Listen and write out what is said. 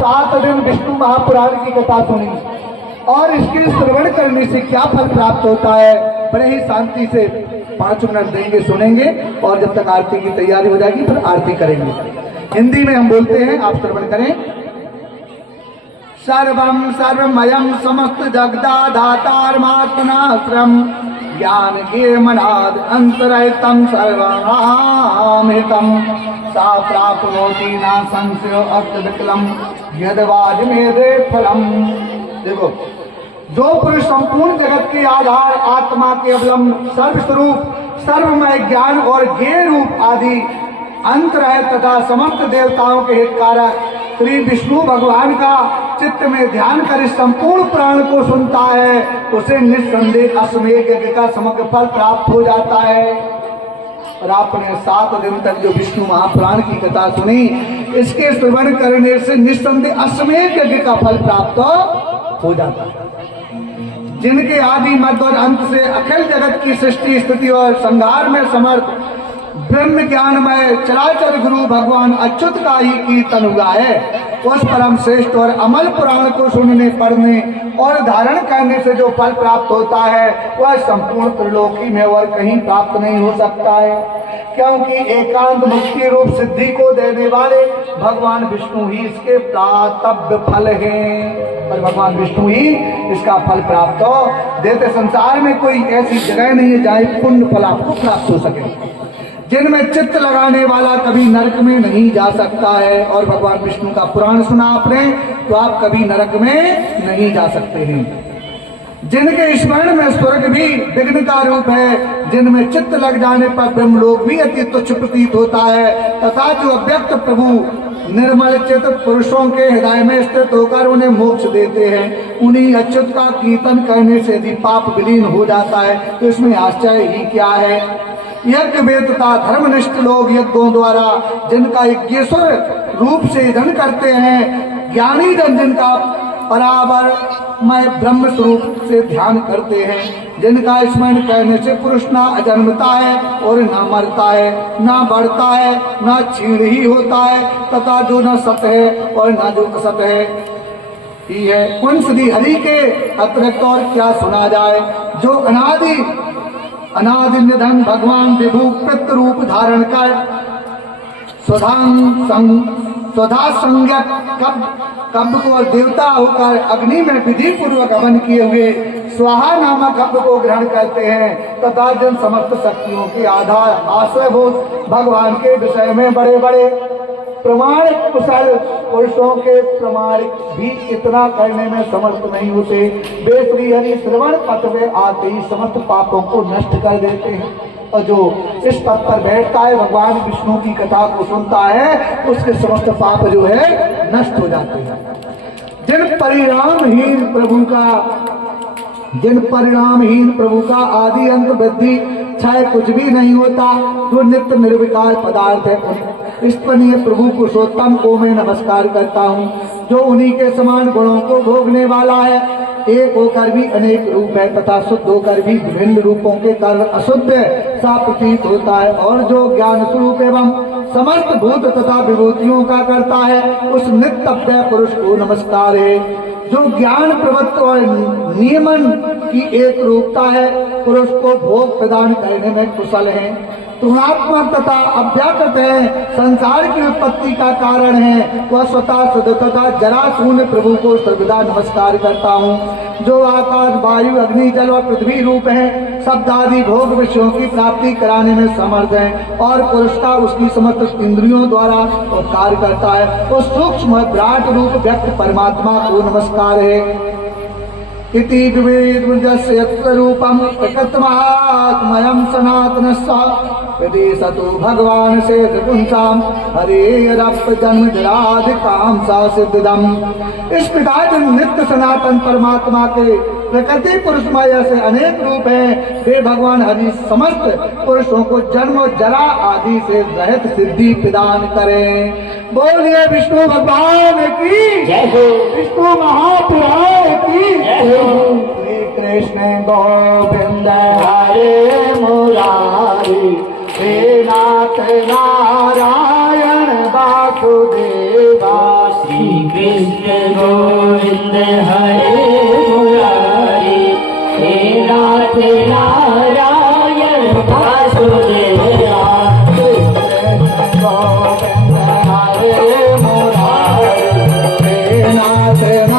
7 दिन विष्णु महापुराण की कथा सुनी और इसके श्रवण करने से क्या फल प्राप्त होता है, बड़े ही शांति से 5 मिनट देंगे, सुनेंगे और जब तक आरती की तैयारी हो जाएगी फिर आरती करेंगे। हिंदी में हम बोलते हैं, आप श्रवण करें। सर्वं सर्वमयं समस्त जगदाधातारमात्मनाश्रम ज्ञान के मनाद अंतरहितं सर्वमहामृतं सा प्राप्नोति न संशयो अर्थविकलम यद्वाजमेदे फलम। देखो, जो पुरुष संपूर्ण जगत के आधार, आत्मा के अवलंब, सर्वस्वरूप, सर्वमय ज्ञान और ज्ञेय रूप आदि अंतरहित तथा समस्त देवताओं के हितकारक श्री विष्णु भगवान का चित्त में ध्यान कर इस संपूर्ण पुराण को सुनता है, उसे निस्संदेह अश्वमेध यज्ञ का समग्र फल प्राप्त हो जाता है। और आपने 7 दिन तक जो विष्णु महापुराण की कथा सुनी, इसके श्रवण करने से निस्संदेह अश्वमेध यज्ञ का फल प्राप्त हो जाता है। जिनके आदि मध्य और अंत से अखिल जगत की सृष्टि, स्थिति और संहार में समर्थ ब्रह्म ज्ञानमय चराचर गुरु भगवान अच्युत का ही कीर्तन हुआ है, उस परम श्रेष्ठ और अमल पुराण को सुनने, पढ़ने और धारण करने से जो फल प्राप्त होता है वह संपूर्ण त्रिलोकी में और कहीं प्राप्त नहीं हो सकता है, क्योंकि एकांत मुक्ति रूप सिद्धि को देने वाले भगवान विष्णु ही इसके प्राप्तव्य फल हैं। और भगवान विष्णु ही इसका फल प्राप्त हो देते। संसार में कोई ऐसी जगह नहीं है जहाँ पुण्य फल आपको प्राप्त हो सके। जिनमें चित्त लगाने वाला कभी नरक में नहीं जा सकता है। और भगवान विष्णु का पुराण सुना आपने तो आप कभी नरक में नहीं जा सकते हैं। जिनके स्मरण में स्वर्ग भी विघ्न का रूप है, जिनमें चित्त लग जाने पर ब्रह्मलोक भी अति तुच्छ प्रतीत होता है, तथा जो अव्यक्त प्रभु निर्मल चित्त पुरुषों के हृदय में स्थित होकर उन्हें मोक्ष देते हैं, उन्हीं अच्युत का कीर्तन करने से यदि पाप विलीन हो जाता है तो इसमें आश्चर्य ही क्या है। यज्ञ वेद तथा धर्मनिष्ठ लोग यज्ञों द्वारा जिनका यज्ञेश्वर रूप से यजन करते हैं, ज्ञानी जन जिनका बराबर मैं ब्रह्म स्वरूप से ध्यान करते हैं, जिनका स्मरण करने से पुरुष ना जन्मता है और ना मरता है, ना बढ़ता है, ना क्षीण ही होता है, तथा जो न सत है और ना जो असत है ही है। उन श्री हरि के अतिरिक्त और क्या सुना जाए, जो अनादि निधन भगवान विभु पितृ रूप धारण कर स्वधा संज्ञक कब्ब को और देवता होकर अग्नि में विधि पूर्वक हवन किए हुए स्वाहा नामक कब्ब को ग्रहण करते हैं, तथा जिन समस्त शक्तियों के आधार आश्रयभूत भगवान के विषय में बड़े बड़े प्रमाणिक कुशल पुरुषों के प्रमाणिक भी इतना करने में समर्थ नहीं होते, वे श्री हरि श्रवण पथ में आते ही समस्त पापों को नष्ट कर देते हैं। और जो इस पथ पर बैठता है, भगवान विष्णु की कथा को सुनता है, उसके समस्त पाप जो है नष्ट हो जाते हैं। जिन परिणामहीन प्रभु का आदि अंत वृद्धि क्षय कुछ भी नहीं होता, जो नित्य निर्विकार पदार्थ है, स्तनीय प्रभु पुरुषोत्तम को मैं नमस्कार करता हूँ, जो उन्हीं के समान गुणों को भोगने वाला है, एक होकर भी अनेक रूप है तथा शुद्ध होकर भी विभिन्न रूपों के कारण अशुद्ध सा प्रतीत होता है, और जो ज्ञान स्वरूप एवं समस्त भूत तथा विभूतियों का करता है, उस नित्य पुरुष को नमस्कार है, जो ज्ञान प्रवृत्त और नियमन की एक रूपता है, पुरुष को भोग प्रदान करने में कुशल है, तुणात्मक तथा अव्याकृत है, संसार की उत्पत्ति का कारण है, वह स्वतः शुद्ध तथा जरा शून्य प्रभु को सर्वदा नमस्कार करता हूँ, जो आकाश वायु अग्नि जल व पृथ्वी रूप है, शब्द आदि भोग विषयों की प्राप्ति कराने में समर्थ है, और पुरुष का उसकी समस्त इंद्रियों द्वारा उपकार करता है, उस सूक्ष्म विराट रूप व्यक्त परमात्मा को नमस्कार है। इति विवेदस्य यत्स्वरूपं एकत्वात्मयं सनातनस्य यदि सतो भगवान से त्रिपुंसां हरेरप जन्म जराधिकां सा सिद्धदम। इस प्रकार जो नित्य सनातन परमात्मा के प्रकृति पुरुषमय से अनेक रूप हैं, वे भगवान हरि समस्त पुरुषों को जन्म और जरा आदि से रहित सिद्धि प्रदान करें। बोलिए विष्णु भगवान की जय हो, विष्णु महापुराण की जय हो। श्री कृष्ण गोविंद हरे मुरारी, हे नाथ नारायण वासुदेवा, श्री कृष्ण कृष्ण गोविंद हरे मुरारी, हे नाथ नारायण वासुदेवा। कृष्ण गोविंद हरे मुरारी, हे नाथ